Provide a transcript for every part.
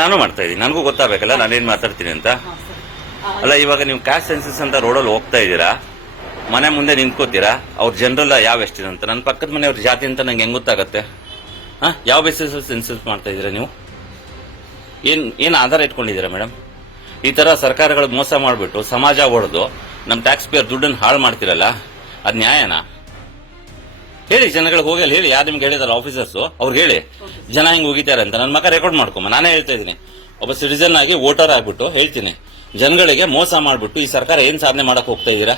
ನಾನು ಮಾಡ್ತಾ ಇದ್ದೀನಿ. ನನಗೂ ಗೊತ್ತಾಗಬೇಕಲ್ಲ ನಾನೇನ್ ಮಾತಾಡ್ತೀನಿ ಅಂತ. ಅಲ್ಲ ಇವಾಗ ನೀವು ಕ್ಯಾಶ್ ಸೆನ್ಸಸ್ ಅಂತ ರೋಡಲ್ಲಿ ಹೋಗ್ತಾ ಇದ್ದೀರಾ? ಮನೆ ಮುಂದೆ ನಿಂತ್ಕೋತೀರಾ? ಅವ್ರ ಜನರಲ್ಲ ಯಾವ ಎಷ್ಟಿದೆ ಅಂತ? ನನ್ನ ಪಕ್ಕದ ಮನೆಯವ್ರ ಜಾತಿ ಅಂತ ನಂಗೆ ಹೆಂಗ್ ಗೊತ್ತಾಗತ್ತೆ? ಹಾಂ ಯಾವ ಬೇಸಿಸ್ ಸೆನ್ಸಸ್ ಮಾಡ್ತಾ ಇದ್ದೀರಾ ನೀವು? ಏನು ಏನು ಆಧಾರ ಇಟ್ಕೊಂಡಿದ್ದೀರಾ ಮೇಡಮ್ ಈ ತರ ಸರ್ಕಾರಗಳು ಮೋಸ ಮಾಡಿಬಿಟ್ಟು ಸಮಾಜ ಹೊಡೆದು ನಮ್ಮ ಟ್ಯಾಕ್ಸ್ ಪೇಯರ್ ದುಡ್ಡನ್ನು ಹಾಳು ಮಾಡ್ತಿರಲ್ಲ ಅದು ನ್ಯಾಯನಾ? ಹೇಳಿ ಜನಗಳಿಗೆ ಹೋಗಲ್ಲ ಅಲ್ಲಿ ಹೇಳಿ. ಯಾರು ನಿಮ್ಗೆ ಹೇಳಿದಾರೆ ಆಫೀಸರ್ಸು ಅವ್ರಿಗೆ ಹೇಳಿ. ಜನ ಹಿಂಗ್ ಹೋಗಿದ್ದಾರೆ ಅಂತ. ನನ್ನ ಮಗ ರೆಕಾರ್ಡ್ ಮಾಡ್ಕೊಂಬ. ನಾನೇ ಹೇಳ್ತಾ ಇದ್ದೀನಿ. ಒಬ್ಬ ಸಿಟಿಸನ್ ಆಗಿ ವೋಟರ್ ಆಗಿಬಿಟ್ಟು ಹೇಳ್ತೀನಿ. ಜನಗಳಿಗೆ ಮೋಸ ಮಾಡಿಬಿಟ್ಟು ಈ ಸರ್ಕಾರ ಏನು ಸಾಧನೆ ಮಾಡಕ್ ಹೋಗ್ತಾ ಇದ್ದೀರಾ?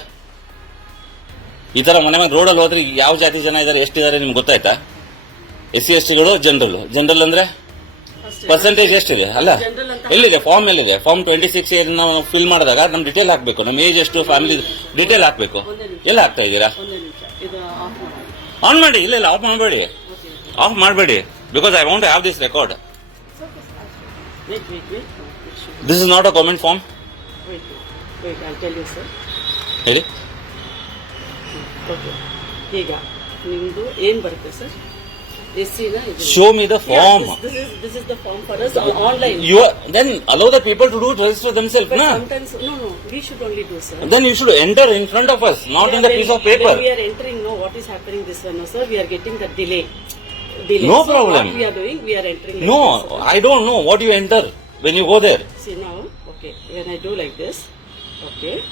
ಈ ಥರ ಮನೆ ಮನೆ ರೋಡಲ್ಲಿ ಹೋದ್ರೆ ಯಾವ ಜಾತಿ ಜನ ಇದ್ದಾರೆ ಎಷ್ಟಿದ್ದಾರೆ ನಿಮ್ಗೆ ಗೊತ್ತಾಯ್ತಾ? ಎಸ್ ಸಿ ಎಸ್ ಟಿಗಳು ಜನರಲ್. ಜನರಲ್ ಅಂದ್ರೆ. ಪರ್ಸೆಂಟೇಜ್ ಎಷ್ಟಿದೆ? ಅಲ್ಲ. ಎಲ್ಲಿದೆ? ಫಾರ್ಮ್ ಎಲ್ಲಿದೆ? ಫಾರ್ಮ್ ಟ್ವೆಂಟಿ ಸಿಕ್ಸ್ ನಾವು ಫಿಲ್ ಮಾಡಿದಾಗ ನಮ್ಮ ಡಿಟೇಲ್ ಹಾಕಬೇಕು. ನಮ್ಮ ಏಜ್ ಎಷ್ಟು ಫ್ಯಾಮಿಲಿ ಡಿಟೇಲ್ ಹಾಕಬೇಕು. ಎಲ್ಲ ಹಾಕ್ತಾ ಇದ್ದೀರಾ? ಆನ್ ಮಾಡಿ. ಇಲ್ಲ ಇಲ್ಲ ಆಫ್ ಮಾಡಬೇಡಿ. ಆಫ್ ಮಾಡಬೇಡಿ. Because I want have this record wait wait wait this is not a government form wait wait I tell you sir ಹೇಳಿ ಓಕೆ ಈಗ ನಿಮ್ಮದು ಏನು ಬರುತ್ತೆ ಸರ್ ಎಸ್ ಸಿನ show me the form this is this is the form for us online you then allow the people to do register themself But ನಾ sometimes, no, no, we should only do, sir. then you should enter in front of us not in the When- piece of paper When we are entering, no, what is happening this one, no, sir, we are getting the delay. Delay. No So problem. What we are doing, we are entering like no this, i don't know what you enter when you go there. See now, okay, when I do like this, okay,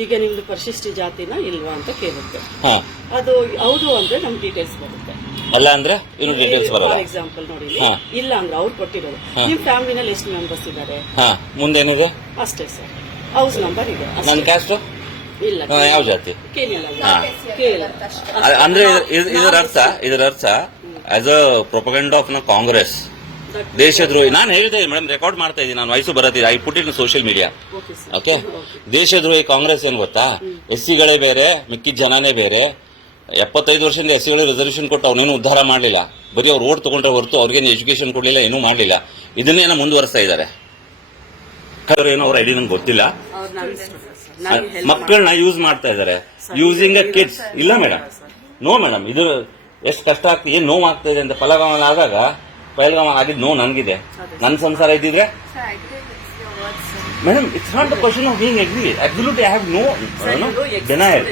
ಈಗ ನಿಮ್ದು ಪರಿಶಿಷ್ಟ ಜಾತಿನ ಇಲ್ವಾ ಅಂತ ಕೇಳುತ್ತೆ. ಹಾ. ಅದು ಹೌದು ಅಂದ್ರೆ ನಮ್ ಡೀಟೇಲ್ಸ್ ಬರುತ್ತೆ. ಅಲ್ಲ ಅಂದ್ರೆ ಇನ್ನು ಡೀಟೇಲ್ಸ್ ಬರಲ್ಲ. ಫಾರ್ ಎಕ್ಸಾಂಪಲ್ ನೋಡಿ ಇಲ್ಲಿ, ಹಾ. ಇಲ್ಲ ಅಂದ್ರೆ ಅವ್ರು ಕೊಟ್ಟಿರೋದು. ನಿಮ್ ಫ್ಯಾಮಿಲಿನಲ್ಲಿ ಎಷ್ಟು ಮೆಂಬರ್ಸ್ ಇದ್ದಾರೆ? ಹಾ. ಮುಂದೇನಿದೆ ಅಷ್ಟೇ ಸರ್. ಹೌಸ್ ನಂಬರ್ ಇದೆ. ಅಷ್ಟೇ. ನನ್ನ ಕ್ಯಾಸ್ಟ್ ಇಲ್ಲ ಯಾವ ಜಾತಿ? ಕೇಳಿಲ್ಲ. ಹಾ. ಕೇಳಿಲ್ಲ. ಅ- ಅಂದ್ರೆ ಇದ್- ಇದ್- ಇದರ ಅರ್ಥ ಇದರ ಅರ್ಥ ಆಸ್ ಅ ಪ್ರೊಪಗಂಡ್ ಆಫ್ನ ಕಾಂಗ್ರೆಸ್ ದೇಶದ್ರೋಹಿ. ನಾನು ಹೇಳಿದೆ ಮೇಡಮ್ ರೆಕಾರ್ಡ್ ಮಾಡ್ತಾ ಇದ್ದೀನಿ ನಾನು ವಯಸ್ಸು ಬರತ್ತಿದೆ I put in social media okay ದೇಶದ್ರೋಹಿ Congress ಏನು ಗೊತ್ತಾ? ಎಸ್ ಸಿಗಳೇ ಬೇರೆ ಮಿಕ್ಕಿದ ಜನನೇ ಬೇರೆ. ಎಪ್ಪತ್ತೈದು ವರ್ಷದಿಂದ ಎಸ್ ಸಿಗಳು ರಿಸರ್ವೇಶನ್ ಕೊಟ್ಟು ಅವನೇನು ಉದ್ಧಾರ ಮಾಡಲಿಲ್ಲ. ಬರೀ ಅವ್ರು ಓಟ್ ತಗೊಂಡ್ರೆ ಹೊರತು ಅವ್ರಿಗೇನು ಎಜುಕೇಶನ್ ಕೊಡಲಿಲ್ಲ ಏನೂ ಮಾಡಲಿಲ್ಲ. ಇದನ್ನೇನೋ ಮುಂದುವರಿಸ್ತಾ ಇದ್ದಾರೆ. ಏನೋ ಅವ್ರ ಐಡಿ ನಂಗೆ ಗೊತ್ತಿಲ್ಲ. ಮಕ್ಕಳನ್ನ ಯೂಸ್ ಮಾಡ್ತಾ ಇದ್ದಾರೆ. ಯೂಸಿಂಗ್ ಅ ಕಿಡ್ಸ್ ಇಲ್ಲ ಮೇಡಮ್ ನೋ ಮೇಡಮ್ ಇದು ಎಷ್ಟು ಕಷ್ಟ ಆಗ್ತದೆ ಏನು ನೋವು ಆಗ್ತಾ ಇದೆ ಅಂತ ಫಲಗಾಮ ಆದಾಗ ಫಲಗಾಮ ಆಗಿದ್ದು ನೋವು ನನಗಿದೆ. ನನ್ನ ಸಂಸಾರ ಇದ್ದಿದ್ರೆ. Madam it's not the question of being agree absolutely I have no denial.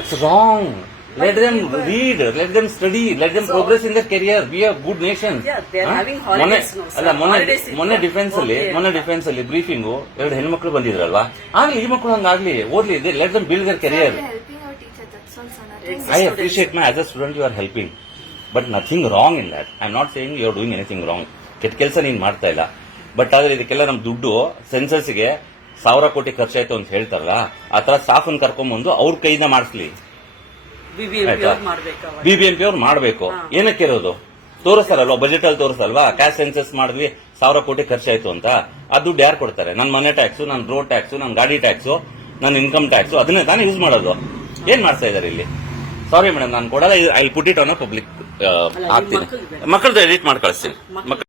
It's wrong let them read let them study let them progress in the career we are good nation Yeah, they are having ಮೊನ್ನೆ holidays now, sir. ಅಲ್ಲ ಮೊನ್ನೆ. ಮೊನ್ನೆ defence ಅಲ್ಲಿ. ಮೊನ್ನೆ defence ಅಲ್ಲಿ ಬ್ರೀಫಿಂಗು ಎರಡು ಹೆಣ್ಮಕ್ಳು ಬಂದಿದ್ರಲ್ವಾ? ಆಗ್ಲಿ ಈ ಮಕ್ಕಳು ಹಂಗಾಗ್ಲಿ ಓದ್ಲಿ let them build their career I appreciate my as a student you are helping, but nothing wrong in that. I not saying you are doing anything wrong ಕೆಟ್ಟ ಕೆಲಸ ನೀನು ಮಾಡ್ತಾ ಇಲ್ಲ. ಬಟ್ ಆದರೆ ಇದಕ್ಕೆಲ್ಲ ನಮ್ಮ ದುಡ್ಡು ಸೆನ್ಸಸ್ಗೆ ಸಾವಿರ ಕೋಟಿ ಖರ್ಚಾಯ್ತು ಅಂತ ಹೇಳ್ತಾರಲ್ಲ ಆ ಥರ ಸ್ಟಾಫ್ ಕರ್ಕೊಂಬಂದು ಅವ್ರ ಕೈಯಿಂದ ಮಾಡಿಸ್ಲಿ? ಬಿ ಮಾಡ್ಬೇಕು ಅವಾಗ. ಬಿಬಿಎಂಪಿ ಅವ್ರು ಮಾಡಬೇಕು. ಏನಕ್ಕೆ ಇರೋದು? ತೋರಿಸ್ತಾರಲ್ವಾ? ಬಜೆಟ್ ಅಲ್ಲಿ ತೋರಿಸಲ್ವಾ ಕ್ಯಾಶ್ ಸೆನ್ಸಸ್ ಮಾಡಿದ್ವಿ ಸಾವಿರ ಕೋಟಿ ಖರ್ಚಾಯ್ತು ಅಂತ. ಆ ದುಡ್ಡು ಯಾರು ಕೊಡ್ತಾರೆ? ನನ್ನ ಮನೆ ಟ್ಯಾಕ್ಸು ನನ್ನ ರೋಡ್ ಟ್ಯಾಕ್ಸು ನನ್ನ ಗಾಡಿ ಟ್ಯಾಕ್ಸು ನನ್ನ ಇನ್ಕಮ್ ಟ್ಯಾಕ್ಸು ಅದನ್ನೇ ತಾನೇ ಯೂಸ್ ಮಾಡೋದು. ಏನ್ ಮಾಡ್ತಾ ಇದ್ದಾರೆ ಇಲ್ಲಿ? ಸಾರಿ ಮೇಡಮ್ ನಾನು ಕೊಡಲ್ಲ I put it on public ಹಾಕ್ತೀನಿ. ಮಕ್ಕಳದ್ದು ಎಡಿಟ್ ಮಾಡಿ ಕಳಿಸ್ತೀನಿ. ಮಕ್ಕಳು